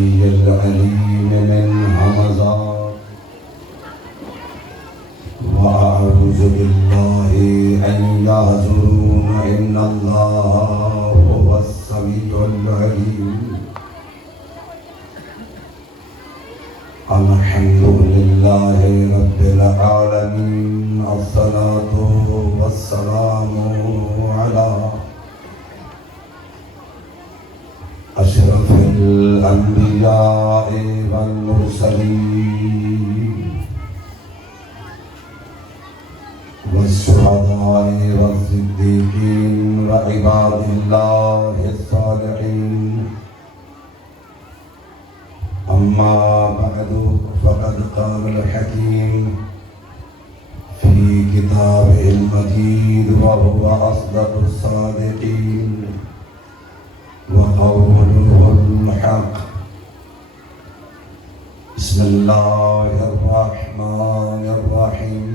السميع العليم من همزات وأعوذ بالله أن يحضرون إن الله هو السميع العليم الحمد لله رب العالمين الصلاة والسلام على أشرف الأنبياء والمرسلين والشهداء والصديقين وعباد الله الصالحين أما بعد فقد قال الحكيم في كتابه المجيد وهو أصدق الصادقين وقوله الحق بسم الله الرحمن الرحيم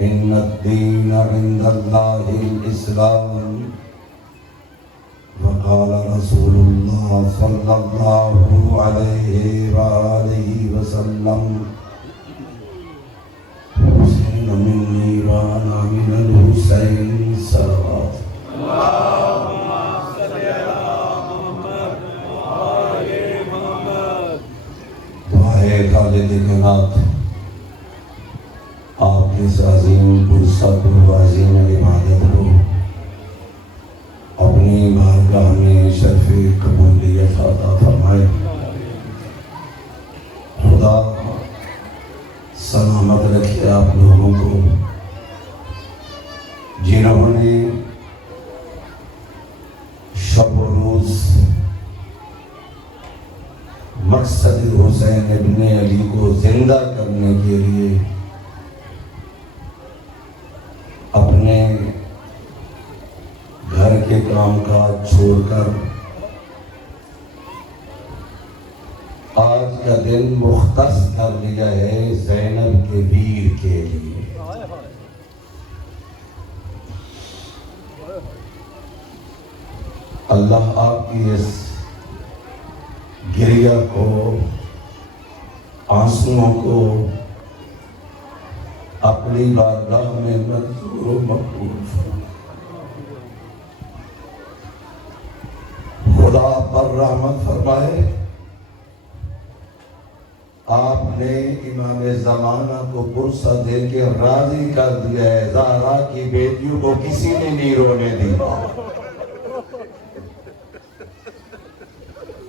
إن الدين عند الله الإسلام وقال رسول الله صلى الله عليه وآله وسلم حسين مني وأنا من الحسين صلوات اللهم صل على محمد وآل محمد. دعائے خالد کائنات آپ اس عظیم فرصت و عظیم عبادت کو اپنی بارگاہ میں شرف قبولیت عطا فرمائے. خدا سلامت رکھے آپ لوگوں کو جنہوں نے شب و روز مقصد حسین ابن علی کو زندہ کرنے کے لیے اپنے گھر کے کام کاج چھوڑ کر آج کا دن مختص کر لیا ہے زینب کے ویر کے لیے. اللہ آپ کی اس گریہ کو آنسوؤں کو اپنی بارگاہ میں منظور و مقبول فرمائے. خدا پر رحمت فرمائے. آپ نے امام زمانہ کو پرسہ دے کے راضی کر دیا ہے. زہرا کی بیٹیوں کو کسی نے نہیں رونے دیا.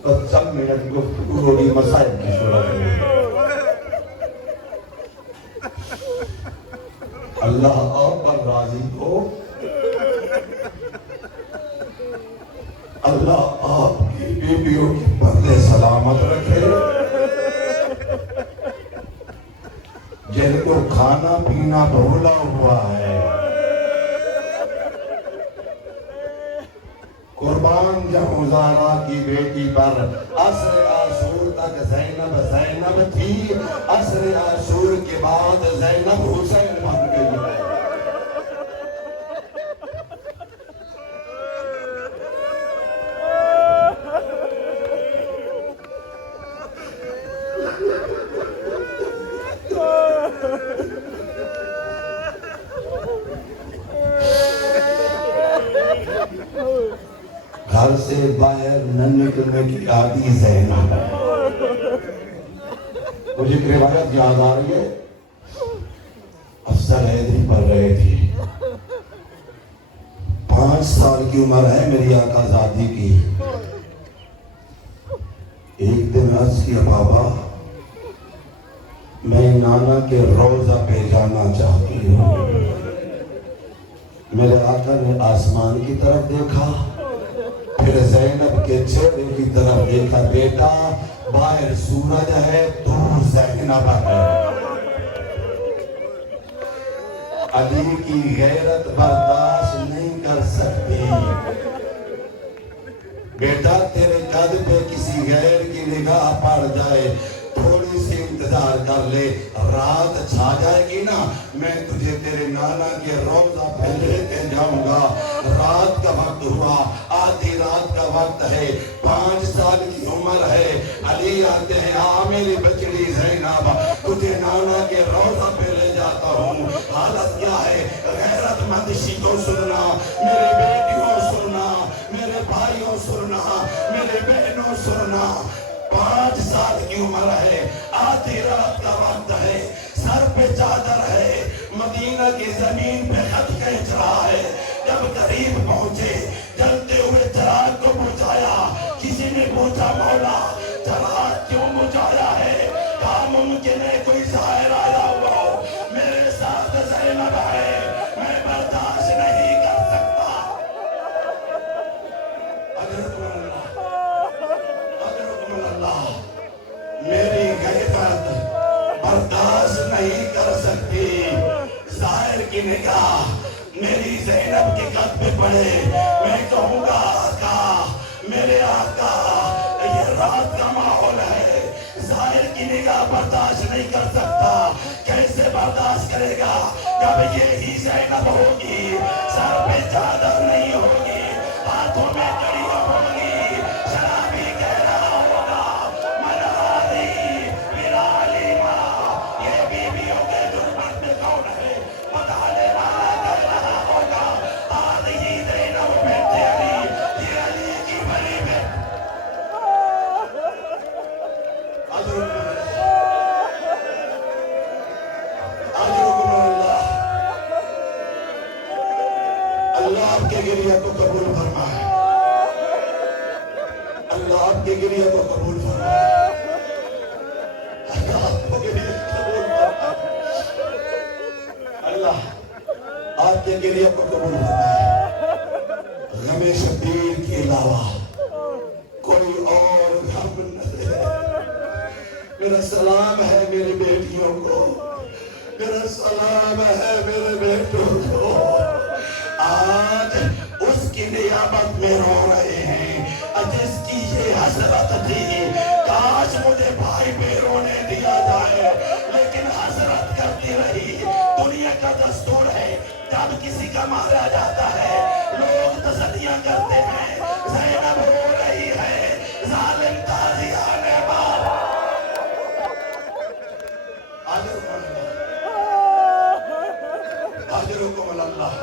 تو چند منٹ گفتگو ہوگی مسائل کی صورت میں. اللہ آپ پر راضی ہو. اللہ آپ کی بیٹیوں کے پردے سلامت رکھے. جن کو کھانا پینا بھولا ہوا ہے قربان جاؤں زہرا کی بیٹی پر. عصر عاشور تک زینب زینب تھی. عصر عاشور کے بعد زینب حسین بن گئی. گھر سے باہر نہ نکلنے کی عادی زینب ہے. مجھے ایک روایت یاد آ رہی ہے. افسر حیدری پڑھ رہے تھے. 5 سال کی عمر ہے میری آقا زادی کی. ایک دن عرض کیا بابا میں نانا کے روضہ پہ جانا چاہتی ہوں. میرے آقا نے آسمان کی طرف دیکھا پھر زینب کے چہرے کی طرف دیکھا. بیٹا باہر سورج ہے دور زینب ہے. علی کی غیرت برداشت نہیں کر سکتی. بیٹا تیرے قد پہ کسی غیر کی نگاہ پڑ جائے تھوڑی سی انتظار کر لے. رات چھا جائے گی نا میں تجھے تیرے نانا کے روضہ پہ لیتے جاؤں گا. رات کا وقت ہوا. آدھی رات کا وقت ہے. 5 سال کی عمر عمر ہے. علی آتے ہیں آ میری بچڑی زینب تجھے نانا کے روضہ پہ لے جاتا ہوں. حالت کیا ہے؟ غیرت مند شیخوں سننا، میرے بیٹیوں سننا، میرے بھائیوں سننا، میرے بہنوں سننا. 5 سال کی عمر ہے، آدھی رات کا وقت ہے، سر پہ چادر ہے، مدینہ کی زمین پہ خط کھینچ رہا ہے. جب قریب پہنچے جلتے ہوئے چراغ کو بجھایا. کسی نے پوچھا مولا چراغ کیوں بجھایا ہے؟ کہا ممکن ہے کوئی ظاہر آیا ہوا ہو، میرے ساتھ زینب ہے، میں برداشت نہیں کر سکتا. اجرکم اللہ، میری غیبت برداشت نہیں کر سکتی. ظاہر کی نگاہ میری زینب کے قد پہ پڑے، میں کہوں گا آقا میرے آقا یہ رات کا ماحول ہے. ظاہر کی نگاہ برداشت نہیں کر سکتا، کیسے برداشت کرے گا جب یہی زینب ہوگی، سر پہ چادر نہیں ہوگی، ہاتھوں میں کڑیاں ہوگی، شرابی کہہ رہا ہوگا منالی بلالی ماں. یہ بیویوں کے جرمت میں کون ہے بتانے والا کہہ رہا ہوگا آج ہی زینب بنت علی، یہ علی کی بڑی بہن. اللہ آپ کے گریہ کو قبول فرمائے، اللہ آپ کے گریہ کو قبول فرمائے، اللہ آپ کے گریہ کو قبول فرمائے، اللہ آپ کے گریہ کو قبول فرمائے. غم شبیر کے علاوہ کوئی اور غم نہیں. میرا سلام ہے میری بیٹیوں کو، میرا سلام ہے میرے بیٹوں کو. آج اس کی نیابت میں رو رہے ہیں جس کی یہ حسرت تھی. کاش مجھے بھائی پہ رونے دیا جائے، لیکن حسرت کرتی رہی. دنیا کا دستور ہے جب کسی کا مارا جاتا ہے لوگ تسلیاں کرتے ہیں. زینب رو رہی ہے، ظالم تازیانے مار. حاضرکم اللہ،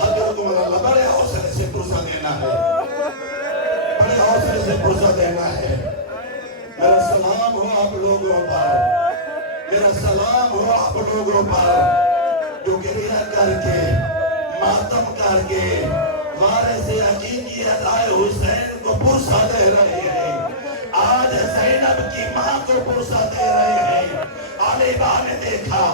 حاضرکم اللہ. بڑے حوصلے سے پرسہ دینا ہے، بڑے حوصلے سے پرسہ دینا ہے. میرا سلام ہو آپ لوگوں پر، میرا سلام ہو آپ لوگوں پر جو گریہ کر کے ماتم کر کے وارث حقیقیت آئے حسین کو پرسہ دے رہے ہیں. آج زینب کی ماں کو پرسہ دے رہے ہیں. علیبہ نے دیکھا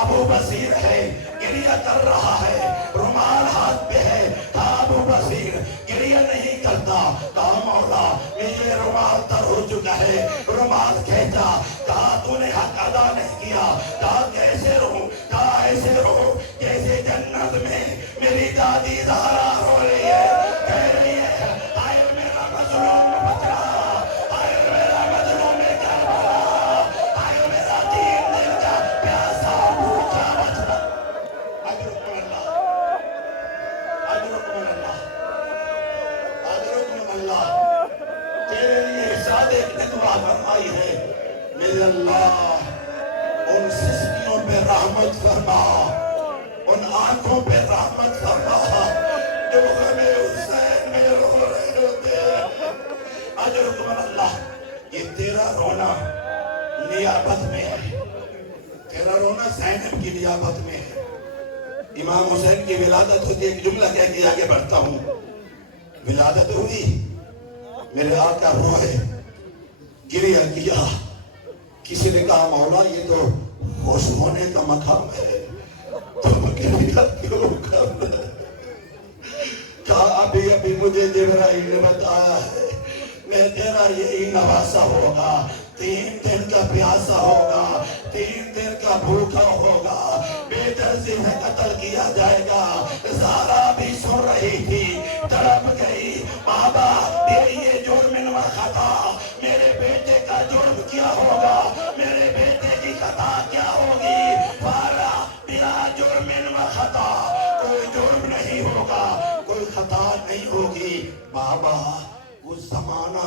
ابو بصیر ہے گریہ کر رہا ہے، رومال ہاتھ پہ ہے. کہا ابو بصیر گریہ نہیں کرتا. کہا مولا یہ رومال تر ہو چکا ہے. رومال کھینچا. کہا تو نے حق ادا نہیں کیا. کہا کیسے رو؟ کہا ایسے رو جیسے جنت میں میری دادی زہرا رو رہی ہے، کہہ رہی ہے آئے میرا مظلوم بچہ، آئے میرا مظلوم کربلا، آئے میرا تین دل کا پیاسا بھوکا بچہ. اجرکم اللہ، اجرکم اللہ، اجرکم اللہ. تیرے لیے صادق نے دعا فرمائی ہے، میرے اللہ ان سسکیوں پہ رحمت فرما، ان آنکھوں پہ رحمت فرما جو غم حسین میں رو رہے ہوتے ہیں. اجرکم اللہ. یہ تیرا رونا نیابت میں ہے، تیرا رونا زینب کی نیابت میں ہے. امام حسین کی ولادت ہوتی ہے، ایک جملہ کہہ کے آگے بڑھتا ہوں. ولادت ہوئی، میرے آقا روئے، گریہ کیا. کسی نے کہا مولا یہ تو خوش ہونے کا مقام ہے، تم گریہ کیوں کر رہے؟ کہا ابھی ابھی مجھے جبرائیل نے بتایا ہے میں تیرا یہی نواسا ہوگا، 3 دن کا پیاسا ہوگا، 3 دن کا بھوکا ہوگا، بے درزی میں قتل کیا جائے گا. زہرا بھی سن رہی تھی، تڑپ گئی. بابا یہ جرم و خطا، میرے بیٹے کا جرم کیا ہوگا، میرے بیٹے کی خطا کیا ہوگی؟ فارا بلا جرم و خطا، کوئی جرم نہیں ہوگا، کوئی خطا نہیں ہوگی. بابا اس زمانہ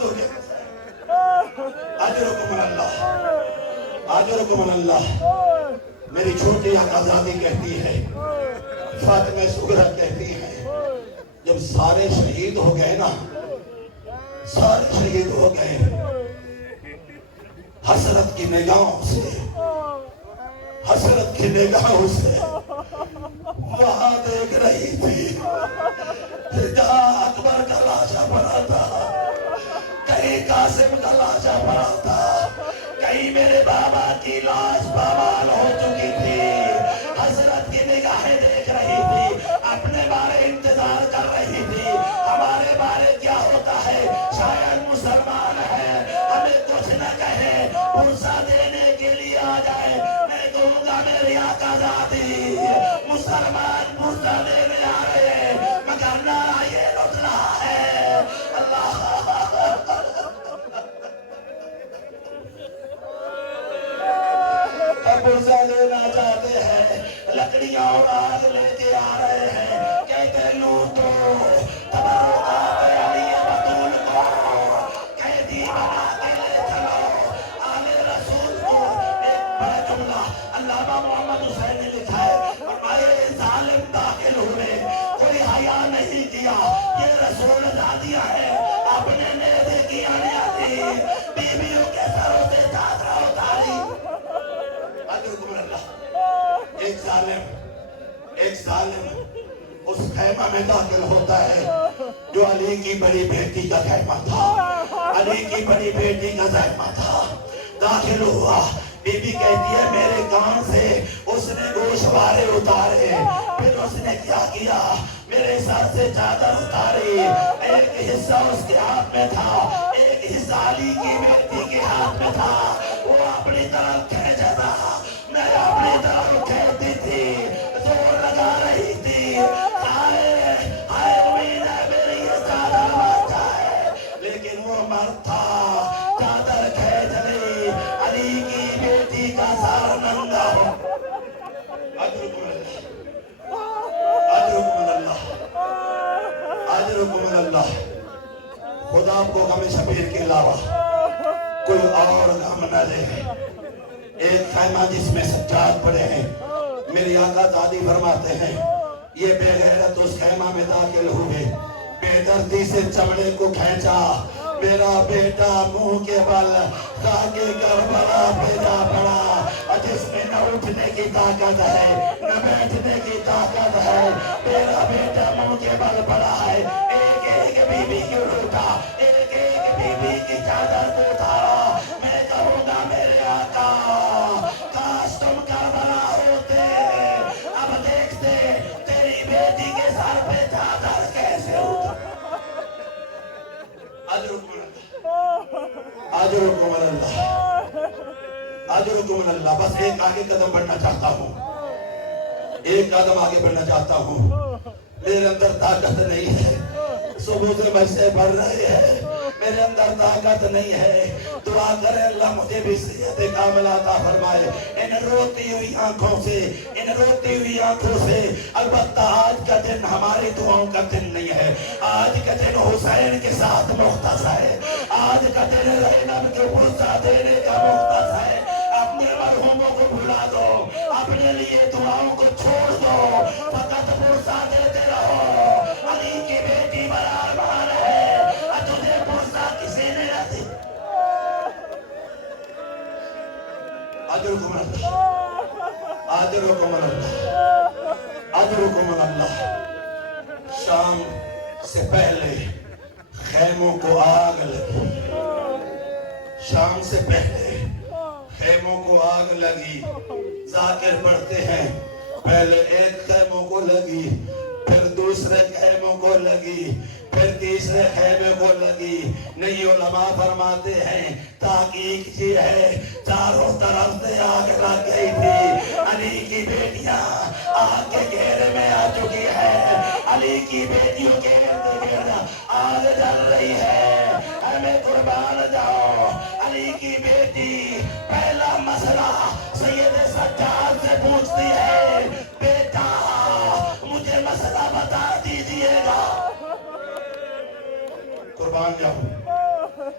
دو گے اجرکم اللہ اجرکم اللہ میری چھوٹی آزادی کہتی ہے فاطمہ سغرا کہتی ہے جب سارے شہید ہو گئے نا سارے شہید ہو گئے حسرت کی نگاہوں سے حسرت کی نگاہوں سے وہاں دیکھ رہی تھی جہاں اکبر کا لاشا پڑا تھا کہیں قاسم کا لاشا پڑا تھا کہیں میرے بابا کی لاش پامال ہو چکی تھی حسرت کی نگاہیں دیکھ رہی تھی اپنے بارے انتظار کر رہی تھی ہمارے بارے کیا ہوتا ہے شاید مسلمان ہے ہمیں کچھ نہ کہے پرسہ دینے کے لیے آ جائے میں کہوں گا میری آقا ذاتی مسلمان پرسہ دینے آ رہے ہیں مگر نہ یہ لٹ رہا ہے اللہ پرسہ دینا چاہتے ہیں لکڑیاں اور آگ لے کے آ رہے ہیں کہتے لوٹو تبرعات علی بطول کو قیدی بنا کے لے چلو آل رسول کو ایک بڑا جملہ علامہ محمد حسین نے لکھا ہے فرمائے ظالم داخل ہوئے کوئی حیا نہیں کیا یہ رسول زادیاں ہیں اپنے نیزے کی آنیا تھی بیویوں کے سروں سے چادرہ اتاری ایک ظالم اس خیمہ میں داخل ہوتا ہے جو علی کی بڑی بیٹی کا خیمہ تھا علی کی بڑی بیٹی کا خیمہ تھا داخل ہوا بی بی کہتی ہے میرے کان سے اس نے گوشوارے اتارے پھر اس نے کیا کیا میرے سر سے چادر اتاری ایک حصہ اس کے ہاتھ میں تھا ایک حصہ علی کی بیٹی کے ہاتھ میں تھا وہ اپنی طرف کھینچا تھا میں اپنی طرف کھینچتی تھی زور لگا رہی تھی آئے امید ہے میری یہ چادر بچ جائے لیکن وہ مرد تھا چادر کھینچ لی علی کی بیٹی کا سر ننگا ہو اجرکم اللہ خدا آپ کو غم شبیر کے علاوہ کوئی اور غم نہ دے ایک خیمہ جس میں سجاد پڑے ہیں میری آقا زادی فرماتے ہیں یہ بے غیرت اس خیمہ میں داخل ہوئے بے دردی سے چمڑے کو کھینچا میرا بیٹا منہ کے بل خاکے کربلا پہ جا پڑا جس میں نہ اٹھنے کی طاقت ہے نہ بیٹھنے کی طاقت ہے میرا بیٹا منہ کے بل پڑا ہے ایک ایک بی بی کی روٹا ایک ایک بی بی کی چادر کو اٹھارا میں کہوں گا میرے آقا کاش تم کربلا ہوتے اب دیکھتے تیری بیٹی کے سر پہ چادر کیسے اٹھا اجرکم اللہ اجرکم اللہ بس ایک آگے قدم بڑھنا چاہتا ہوں ایک قدم آگے بڑھنا چاہتا ہوں میرے اندر طاقت نہیں ہے صبح سے بچے پڑھ رہے ہیں میرے اندر طاقت نہیں ہے دعا کرے اللہ مجھے بھی صحت کاملہ عطا فرمائے ان روتی ہوئی آنکھوں سے ان روتی ہوئی آنکھوں سے البتہ آج کا دن ہماری دعاؤں کا دن نہیں ہے آج کا دن حسین کے ساتھ مختص ہے آج کا دن زینب کے پرسہ دینے کا مختص ہے اپنے مرحوموں کو بھلا دو اپنے لیے دعاؤں کو چھوڑ دو فقط پرسہ دیتے رہو علی کی بیٹی برار بہار ہے تجھے پرسہ کسی نے نہ دی اجرکم اللہ اجرکم اللہ اجرکم اللہ شام سے پہلے خیموں کو آگ لگی شام سے پہلے خیموں کو آگ لگی ذاکر پڑھتے ہیں پہلے ایک خیموں کو لگی پھر دوسرے خیموں کو لگی پھر تیسرے خیمے کو لگی نئی علماء فرماتے ہیں تحقیق یہ ہے چاروں طرف سے آگ لگ گئی تھی علی کی بیٹیاں آگ کے گھیرے میں آ چکی ہے علی کی بیٹیوں کے ارد گرد آگ جل رہی ہے ہمیں قربان جاؤ علی کی بیٹی پہلا مسئلہ سید سجاد سے پوچھتی ہے بیٹا مجھے مسئلہ بتا دیجئے گا قربان جاؤ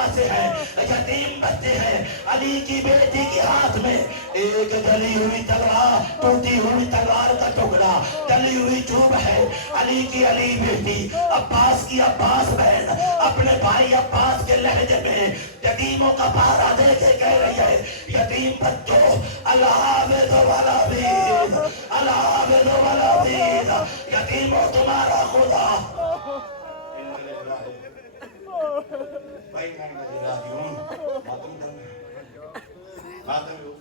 کربلا سے ہے، یتیم بچے ہیں، علی کی بیٹی کے ہاتھ میں ایک جلی ہوئی تلوار، ٹوٹی ہوئی تلوار کا ٹکڑا، جلی ہوئی چوب ہے، علی کی علی بیٹی، عباس کی عباس بہن، اپنے بھائی عباس کے لہجے میں یتیموں کا پارا دے کے کہہ رہی ہے، یتیم بچوں اللہ حافظ والا دین، اللہ حافظ والا دین، یتیموں تمہارا خدا بھائی میں راضی ہوں، خاتم